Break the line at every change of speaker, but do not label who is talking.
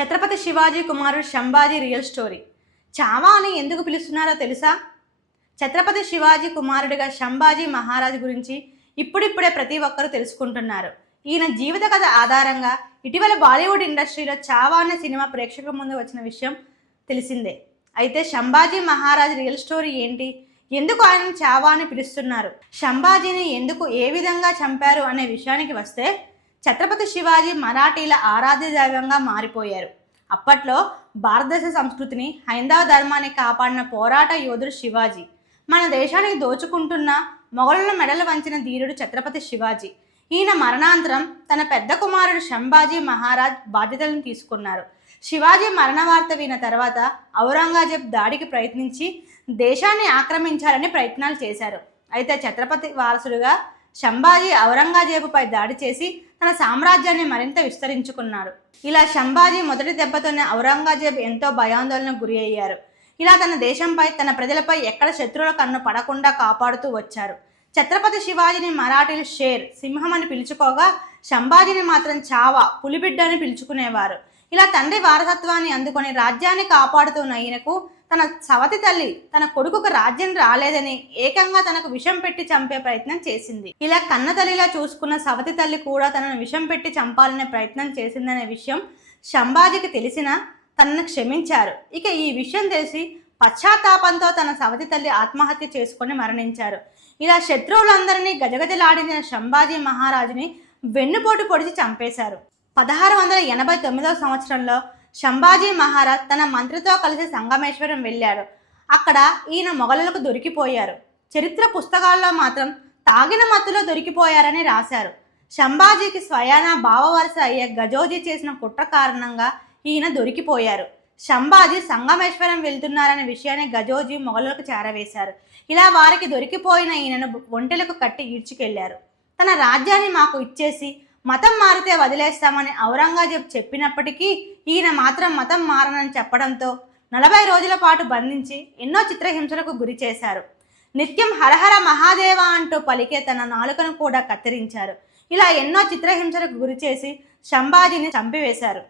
ఛత్రపతి శివాజీ కుమారుడు Sambhaji real story. Chhaava అని ఎందుకు పిలుస్తున్నారో తెలుసా? ఛత్రపతి శివాజీ కుమారుడిగా శంభాజీ మహారాజ్ గురించి ఇప్పుడిప్పుడే ప్రతి ఒక్కరూ తెలుసుకుంటున్నారు. ఈయన జీవిత కథ ఆధారంగా ఇటీవల బాలీవుడ్ ఇండస్ట్రీలో చావా అనే సినిమా ప్రేక్షకుల ముందు వచ్చిన విషయం తెలిసిందే. అయితే శంభాజీ మహారాజ్ రియల్ స్టోరీ ఏంటి? ఎందుకు ఆయన చావా అని పిలుస్తున్నారు? శంభాజీని ఎందుకు ఏ విధంగా చంపారు అనే విషయానికి వస్తే ఛత్రపతి శివాజీ మరాఠీల ఆరాధ్య దైవంగా మారిపోయారు. అప్పట్లో భారతదేశ సంస్కృతిని హైందవ ధర్మాన్ని కాపాడిన పోరాట యోధుడు శివాజీ. మన దేశానికి దోచుకుంటున్న మొఘలుల మెడలు వంచిన ధీరుడు ఛత్రపతి శివాజీ. ఈయన మరణాంతరం తన పెద్ద కుమారుడు శంభాజీ మహారాజ్ బాధ్యతలను తీసుకున్నారు. శివాజీ మరణ వార్త విన్న తర్వాత ఔరంగజేబ్ దాడికి ప్రయత్నించి దేశాన్ని ఆక్రమించాలని ప్రయత్నాలు చేశారు. అయితే ఛత్రపతి వారసుడుగా శంభాజీ ఔరంగజేబుపై దాడి చేసి తన సామ్రాజ్యాన్ని మరింత విస్తరించుకున్నాడు ఇలా శంభాజీ మొదటి దెబ్బతోనే ఔరంగజేబ్ ఎంతో భయాందోళనకు గురి అయ్యారు. ఇలా తన దేశంపై తన ప్రజలపై ఎక్కడ శత్రువుల కన్ను పడకుండా కాపాడుతూ వచ్చారు. ఛత్రపతి శివాజీని మరాఠీలు షేర్ సింహం అని పిలుచుకోగా శంభాజీని మాత్రం చావా పులిబిడ్డ అని పిలుచుకునేవారు. ఇలా తండ్రి వారసత్వాన్ని అందుకొని రాజ్యాన్ని కాపాడుతున్న ఈయనకు తన సవతి తల్లి తన కొడుకుకు రాజ్యం రాలేదని ఏకంగా తనకు విషం పెట్టి చంపే ప్రయత్నం చేసింది. ఇలా కన్న తల్లిలా చూసుకున్న సవతి తల్లి కూడా తనను విషం పెట్టి చంపాలనే ప్రయత్నం చేసిందనే విషయం శంభాజీకి తెలిసినా తనను క్షమించారు. ఇక ఈ విషయం తెలిసి పశ్చాత్తాపంతో తన సవతి తల్లి ఆత్మహత్య చేసుకొని మరణించారు. ఇలా శత్రువులందరినీ గజగజలాడిన శంభాజీ మహారాజుని వెన్నుపోటు పొడిచి చంపేశారు. పదహారు వందల ఎనభై తొమ్మిదవ సంవత్సరంలో శంభాజీ మహారాజ్ తన మంత్రితో కలిసి సంగమేశ్వరం వెళ్ళాడు అక్కడ ఈయన మొఘలులకు దొరికిపోయారు. చరిత్ర పుస్తకాల్లో మాత్రం తాగిన మత్తులో దొరికిపోయారని రాశారు. శంభాజీకి స్వయాన భావవరస అయ్యే గజోజీ చేసిన కుట్ర కారణంగా ఈయన దొరికిపోయారు. శంభాజీ సంగమేశ్వరం వెళ్తున్నారనే విషయాన్ని గజోజీ మొఘలులకు చేరవేశారు. ఇలా వారికి దొరికిపోయిన ఈయనను ఒంటెలకు కట్టి ఈడ్చుకెళ్ళారు. తన రాజ్యాన్ని మాకు ఇచ్చేసి మతం మారితే వదిలేస్తామని ఔరంగజేబ్ చెప్పినప్పటికీ ఈయన మాత్రం మతం మారనని చెప్పడంతో నలభై రోజుల పాటు బంధించి ఎన్నో చిత్రహింసలకు గురి చేశారు. నిత్యం హరహర మహాదేవ అంటూ పలికే తన నాలుకను కూడా కత్తిరించారు. ఇలా ఎన్నో చిత్రహింసలకు గురి చేసి చంపివేశారు.